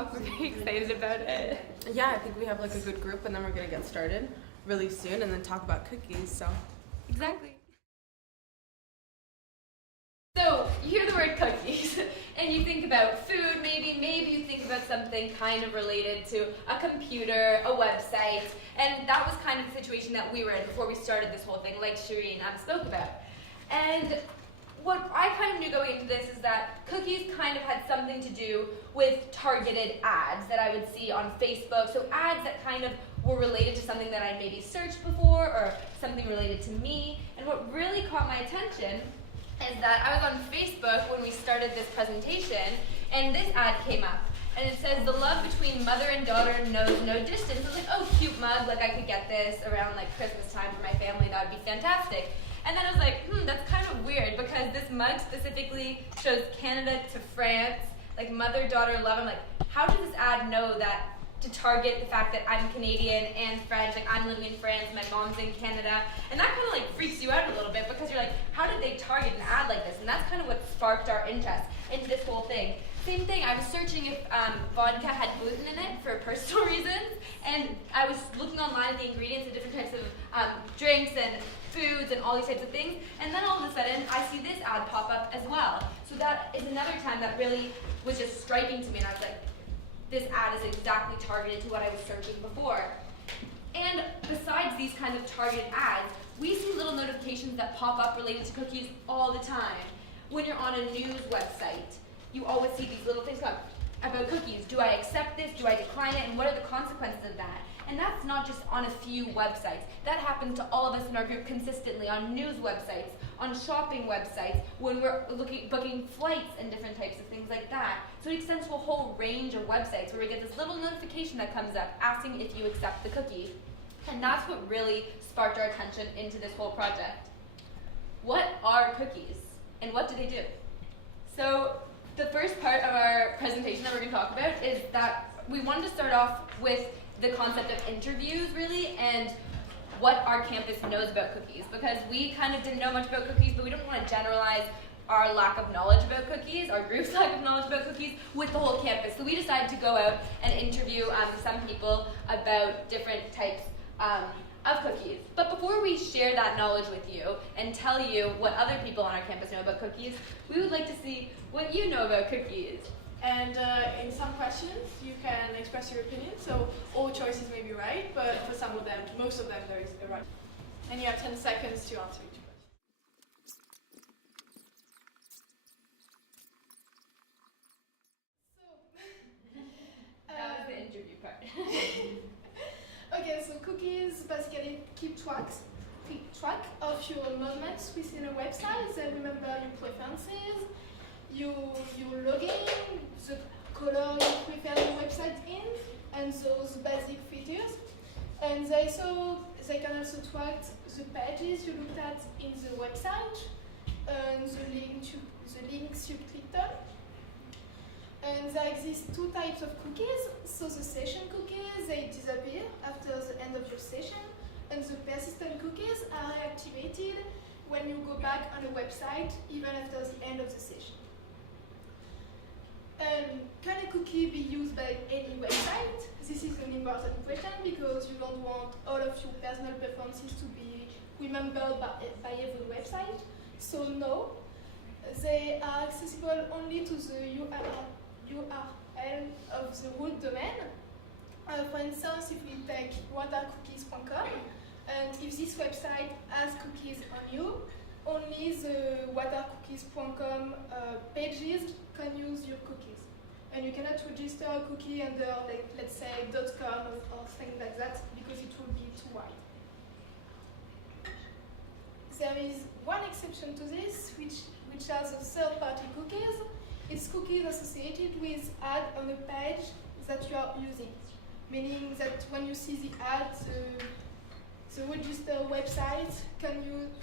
off. We're very excited about it. Yeah, I think we have like a good group, and then we're gonna get started really soon, and then talk about cookies. So Exactly. So you hear the word cookies, and you think about food. Maybe you think about something kind of related to a computer, a website, and that was kind of the situation that we were in before we started this whole thing, like Shireen spoke about. And what I kind of knew going into this is that cookies kind of had something to do with targeted ads that I would see on Facebook. So ads that kind of were related to something that I maybe searched before or something related to me. And what really caught my attention is that I was on Facebook when we started this presentation, and this ad came up. And it says, the love between mother and daughter knows no distance. I was like, oh, cute mug, like I could get this around like Christmas time for my family, that would be fantastic. And then I was like, that's kind of weird because this mug specifically shows Canada to France, like mother-daughter love. I'm like, how does this ad know that to target the fact that I'm Canadian and French, like I'm living in France, my mom's in Canada, and that kind of like freaks you out a little bit because you're like, how did they target an ad like this? And that's kind of what sparked our interest into this whole thing. Same thing, I was searching if vodka had gluten in it for personal reasons, and I was looking online at the ingredients of different types of drinks and foods and all these types of things, and then all of a sudden I see this ad pop up as well. So that is another time that really was just striking to me, and I was like, this ad is exactly targeted to what I was searching before. And besides these kinds of targeted ads, we see little notifications that pop up related to cookies all the time. When you're on a news website, you always see these little things come up about cookies. Do I accept this? Do I decline it? And what are the consequences of that? And that's not just on a few websites. That happens to all of us in our group consistently on news websites, on shopping websites, when we're booking flights and different types of things like that. So it extends to a whole range of websites where we get this little notification that comes up asking if you accept the cookie. And that's what really sparked our attention into this whole project. What are cookies and what do they do? So the first part of our presentation that we're going to talk about is that we wanted to start off with the concept of interviews, really, and what our campus knows about cookies, because we kind of didn't know much about cookies, but we don't want to generalize our lack of knowledge about cookies, our group's lack of knowledge about cookies, with the whole campus. So we decided to go out and interview some people about different types of cookies. But before we share that knowledge with you and tell you what other people on our campus know about cookies, we would like to see what you know about cookies. And in some questions, you can express your opinion. So all choices may be right, but for some of them, most of them, there is a right. And you have 10 seconds to answer each question. That was the interview part. Okay, so cookies basically keep track of your movements within a website. They remember your preferences, your login, the color you prefer your website in, and those basic features. And they can also track the pages you looked at in the website, and the links you clicked on. And there exist two types of cookies. So the session cookies, they disappear after the end of your session, and the persistent cookies are reactivated when you go back on a website, even after the end of the session. Can a cookie be used by any website? This is an important question because you don't want all of your personal preferences to be remembered by every website. So no, they are accessible only to the URL of the root domain. For instance, if we take watercookies.com, and if this website has cookies on you, only the watercookies.com pages can use your cookies. And you cannot register a cookie under, like, let's say, .com or things like that, because it will be too wide. There is one exception to this, which has a third-party cookies. It's cookies associated with ad on a page that you are using, meaning that when you see the ad, the register website can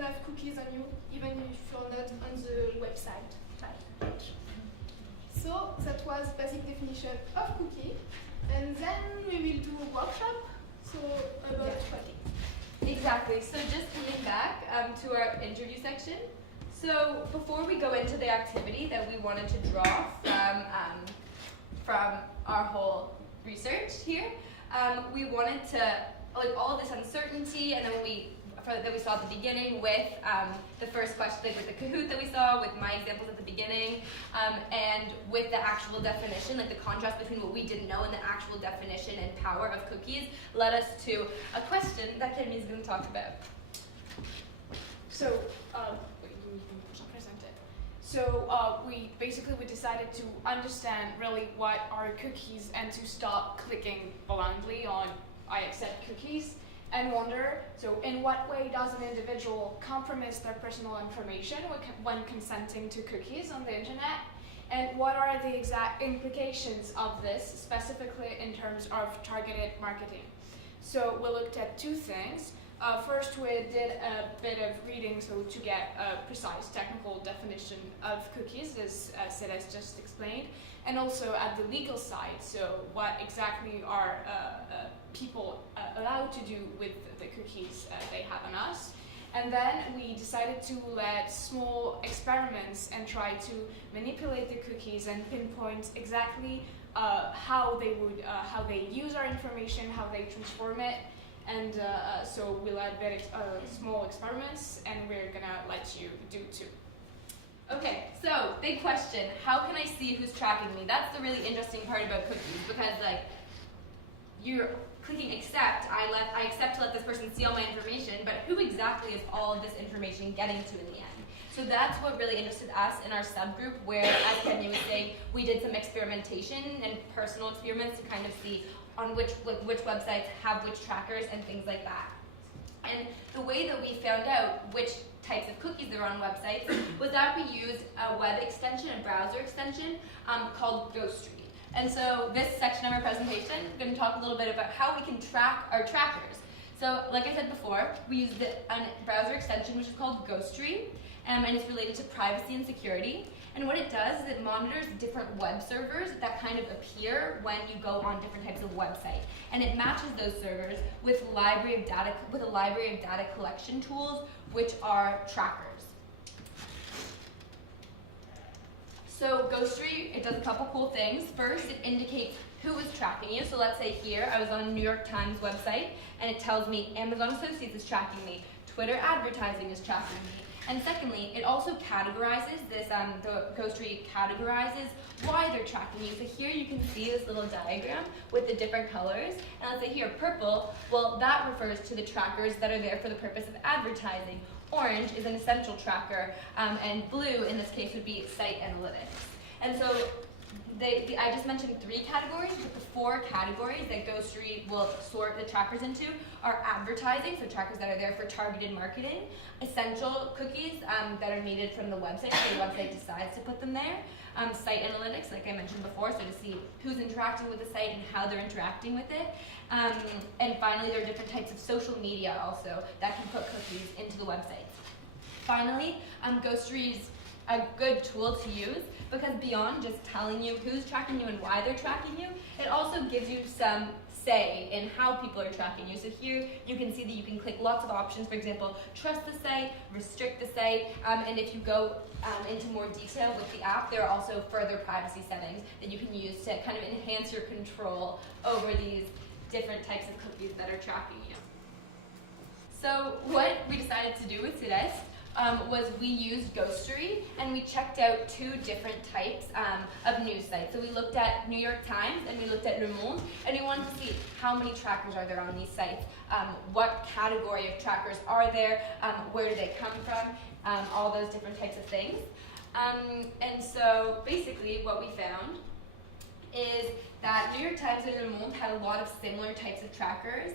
have cookies on you, even if you're not on the website page. So that was basic definition of cookie, and then we will do a workshop about tracking. Exactly. So just coming back to our interview section. So before we go into the activity that we wanted to draw from our whole research here. We wanted to, like, all of this uncertainty, and then that we saw at the beginning with the first question, like with the Kahoot that we saw, with my examples at the beginning, and with the actual definition, like the contrast between what we didn't know and the actual definition and power of cookies, led us to a question that Kimmy's going to talk about. So, present it. So we decided to understand really what are cookies and to stop clicking blindly on I accept cookies and wonder, so in what way does an individual compromise their personal information when consenting to cookies on the internet? And what are the exact implications of this, specifically in terms of targeted marketing? So we looked at two things. First, we did a bit of reading so to get a precise technical definition of cookies, as Sid has just explained, and also at the legal side, so what exactly are people allowed to do with the cookies they have on us. And then we decided to let small experiments and try to manipulate the cookies and pinpoint exactly how they use our information, how they transform it. And so we'll add very small experiments, and we're gonna let you do too. Okay, so big question. How can I see who's tracking me? That's the really interesting part about cookies, because like you're clicking accept. I accept to let this person see all my information, but who exactly is all of this information getting to in the end? So that's what really interested us in our subgroup, where, as Kenya was saying, we did some experimentation and personal experiments to kind of see on which websites have which trackers and things like that. And the way that we found out which types of cookies there are on websites was that we used a web extension, a browser extension called Ghostery. And so this section of our presentation, I'm going to talk a little bit about how we can track our trackers. So like I said before, we used a browser extension which is called Ghostery, and it's related to privacy and security. And what it does is it monitors different web servers that kind of appear when you go on different types of websites. And it matches those servers with a library of data collection tools, which are trackers. So Ghostery, it does a couple cool things. First, it indicates who is tracking you. So let's say here, I was on a New York Times website, and it tells me Amazon Associates is tracking me, Twitter advertising is tracking me. And secondly, it also categorizes this, the Ghostery categorizes why they're tracking you. So here you can see this little diagram with the different colors. And let's say here, purple, well, that refers to the trackers that are there for the purpose of advertising. Orange is an essential tracker, and blue, in this case, would be site analytics. And so I just mentioned 3 categories, but the 4 categories that Ghostery will sort the trackers into are advertising, so trackers that are there for targeted marketing, essential cookies that are needed from the website, so the website decides to put them there, site analytics, like I mentioned before, so to see who's interacting with the site and how they're interacting with it. And finally, there are different types of social media also that can put cookies into the websites. Finally, Ghostery is a good tool to use because beyond just telling you who's tracking you and why they're tracking you, it also gives you some say in how people are tracking you. So here you can see that you can click lots of options. For example, trust the site, restrict the site, and if you go into more detail with the app, there are also further privacy settings that you can use to kind of enhance your control over these different types of cookies that are tracking you. So what we decided to do with today was we used Ghostery and we checked out 2 different types of news sites. So we looked at New York Times and we looked at Le Monde, and we wanted to see how many trackers are there on these sites, what category of trackers are there, where do they come from, all those different types of things. And so basically what we found is that New York Times and Le Monde had a lot of similar types of trackers.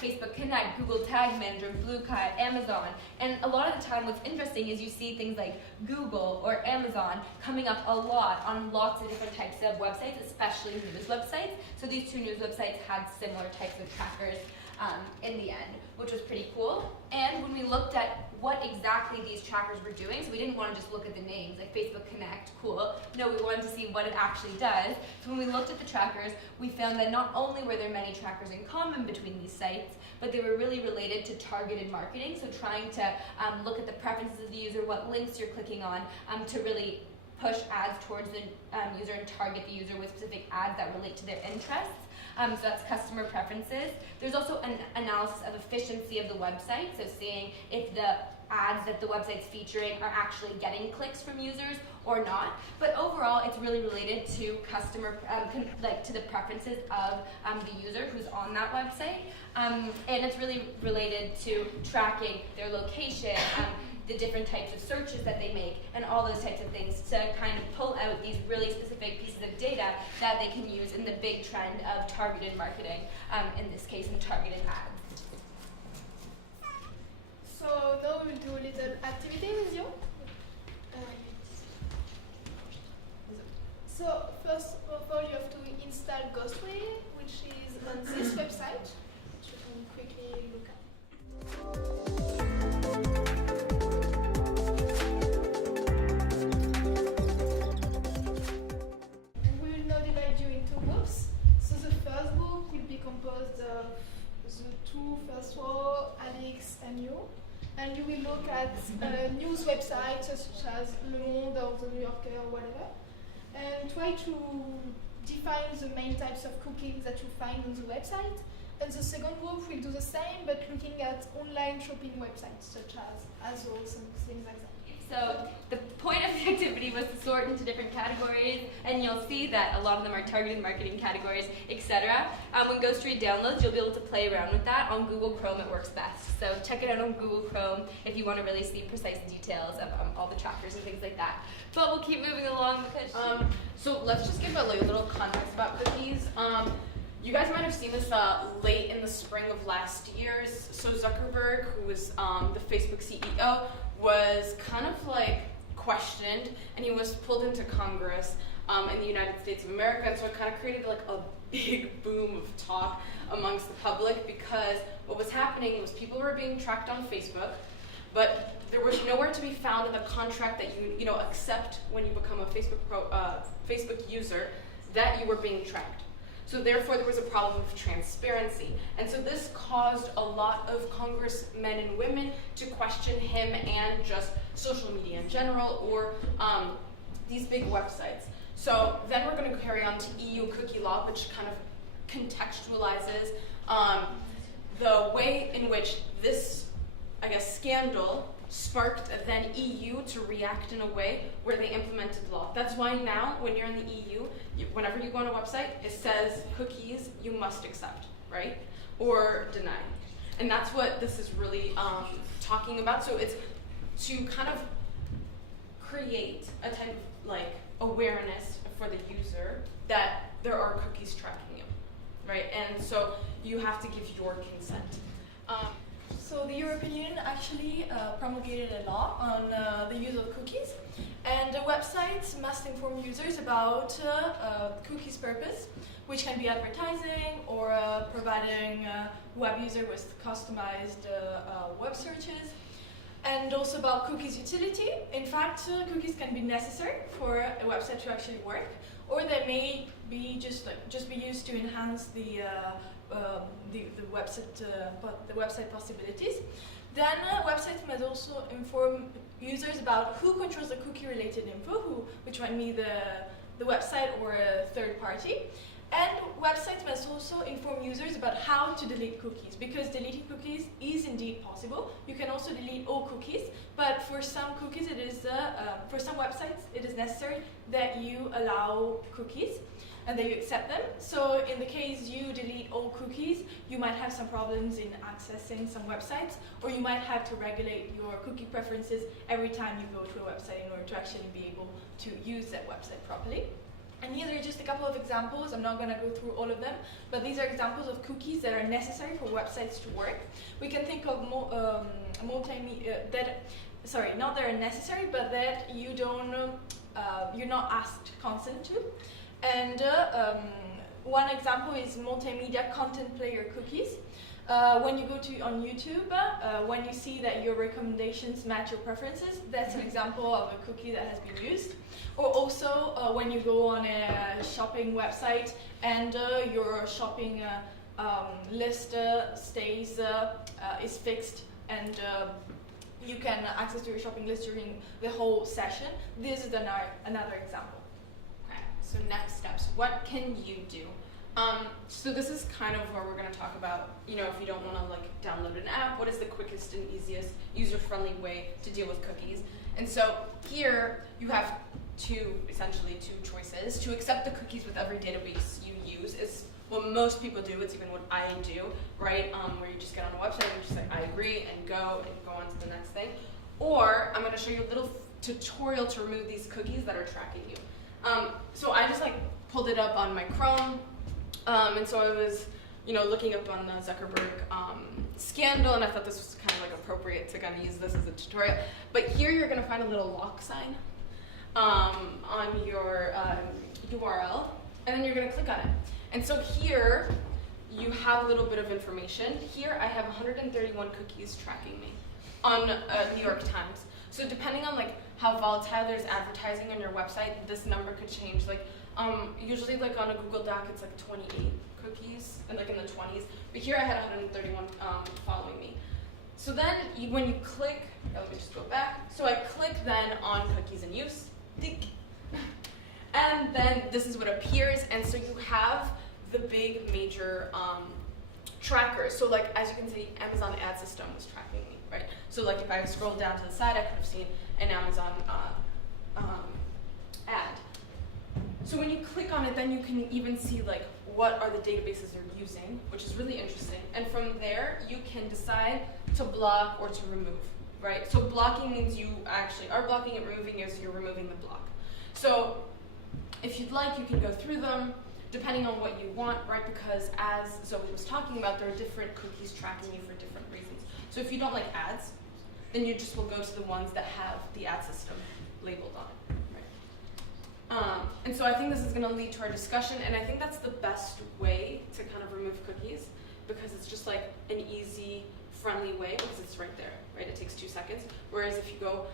Facebook Connect, Google Tag Manager, Bluekat, Amazon. And a lot of the time what's interesting is you see things like Google or Amazon coming up a lot on lots of different types of websites, especially news websites. So these 2 news websites had similar types of trackers in the end, which was pretty cool. And when we looked at what exactly these trackers were doing, so we didn't want to just look at the names, like Facebook Connect, cool. No, we wanted to see what it actually does. So when we looked at the trackers, we found that not only were there many trackers in common between these sites, but they were really related to targeted marketing, so trying to look at the preferences of the user, what links you're clicking on, to really push ads towards the user and target the user with specific ads that relate to their interests. So that's customer preferences. There's also an analysis of efficiency of the website, so seeing if the ads that the website's featuring are actually getting clicks from users or not. But overall, it's really related to customer, to the preferences of the user who's on that website. And it's really related to tracking their location, the different types of searches that they make, and all those types of things to kind of pull out these really specific pieces of data that they can use in the big trend of targeted marketing, in this case, in targeted ads. So now we'll do a little activity with you. So first of all, you have to install Ghostery, which is on this website, which you can quickly look at. We will now divide you into groups. So the first group will be composed of the two first row, Alex and you. And you will look at news websites such as Le Monde or the New Yorker or whatever, and try to define the main types of cookies that you find on the website. And the second group will do the same, but looking at online shopping websites such as ASOS and things like that. So the point of the activity was to sort into different categories, and you'll see that a lot of them are targeted marketing categories, etc. When Ghostery downloads, you'll be able to play around with that. On Google Chrome, it works best. So check it out on Google Chrome if you want to really see precise details of all the trackers and things like that. But we'll keep moving along because... So let's just give a little context about cookies. You guys might have seen this late in the spring of last year. So Zuckerberg, who was the Facebook CEO, was kind of like questioned, and he was pulled into Congress in the United States of America, and so it kind of created like a big boom of talk amongst the public, because what was happening was people were being tracked on Facebook, but there was nowhere to be found in the contract that you accept when you become a Facebook user that you were being tracked. So therefore, there was a problem of transparency. And so this caused a lot of congressmen and women to question him and just social media in general, or these big websites. So then we're going to carry on to EU cookie law, which kind of contextualizes the way in which this, scandal sparked then EU to react in a way where they implemented the law. That's why now, when you're in the EU, whenever you go on a website, it says cookies you must accept, right? Or deny. And that's what this is really talking about. So it's to kind of create a type of like awareness for the user that there are cookies tracking you, right? And so you have to give your consent. So the European Union actually promulgated a law on the use of cookies, and the websites must inform users about cookies' purpose, which can be advertising or providing web user with customized web searches, and also about cookies' utility. In fact, cookies can be necessary for a website to actually work, or they may be just be used to enhance the website possibilities. Then websites must also inform users about who controls the cookie-related info, which might be the website or a third party. And websites must also inform users about how to delete cookies, because deleting cookies is indeed possible. You can also delete all cookies, but for some cookies, for some websites, it is necessary that you allow cookies and that you accept them. So in the case you delete all cookies, you might have some problems in accessing some websites, or you might have to regulate your cookie preferences every time you go to a website in order to actually be able to use that website properly. And here are just a couple of examples. I'm not going to go through all of them, but these are examples of cookies that are necessary for websites to work. We can think of multimedia not that are necessary, but that you don't, you're not asked consent to. And one example is multimedia content player cookies. When you go on YouTube, when you see that your recommendations match your preferences, that's an example of a cookie that has been used. Or also when you go on a shopping website and your shopping list is fixed, and you can access to your shopping list during the whole session. This is another example. Okay, so next steps. What can you do? So this is kind of where we're going to talk about, if you don't want to like download an app, what is the quickest and easiest user-friendly way to deal with cookies? And so here you have essentially two choices. To accept the cookies with every database you use is what most people do. It's even what I do, right? Where you just get on a website and just say, I agree, and go on to the next thing. Or I'm going to show you a little tutorial to remove these cookies that are tracking you. So I just like pulled it up on my Chrome, and so I was, looking up on the Zuckerberg scandal, and I thought this was kind of like appropriate to kind of use this as a tutorial. But here you're going to find a little lock sign on your URL, and then you're going to click on it. And so here you have a little bit of information. Here I have 131 cookies tracking me on New York Times. So depending on like how volatile there's advertising on your website, this number could change. Like usually like on a Google Doc it's like 28 cookies and like in the 20s. But here I had 131 following me. So then when you click, let me just go back. So I click then on cookies in use. And then this is what appears. And so you have the big major trackers. So like as you can see, Amazon ad system was tracking me, right? So like if I scrolled down to the side, I could have seen an Amazon ad. So when you click on it, then you can even see like what are the databases you're using, which is really interesting. And from there, you can decide to block or to remove, right? So blocking means you actually are blocking it, removing is you're removing the block. So if you'd like, you can go through them depending on what you want, right? Because as Zoe was talking about, there are different cookies tracking you for different reasons. So if you don't like ads, then you just will go to the ones that have the ad system labeled on it, right? And so I think this is going to lead to our discussion, and I think that's the best way to kind of remove cookies, because it's just like an easy, friendly way, because it's right there, right? It takes 2 seconds. Whereas if you go,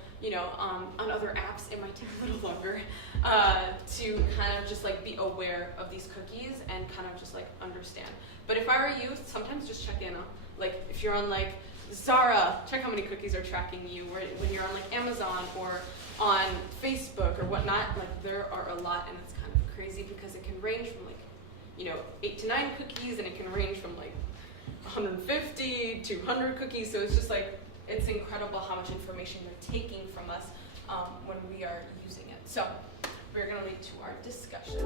on other apps, it might take a little longer to kind of just like be aware of these cookies and kind of just like understand. But if I were you, sometimes just check in on, like if you're on like Zara, check how many cookies are tracking you. Or when you're on like Amazon or on Facebook or whatnot, like there are a lot, and it's kind of crazy because it can range from like, 8 to 9 cookies, and it can range from like 150, 200 cookies. So it's just like, it's incredible how much information they're taking from us when we are using it. So we're going to lead to our discussion.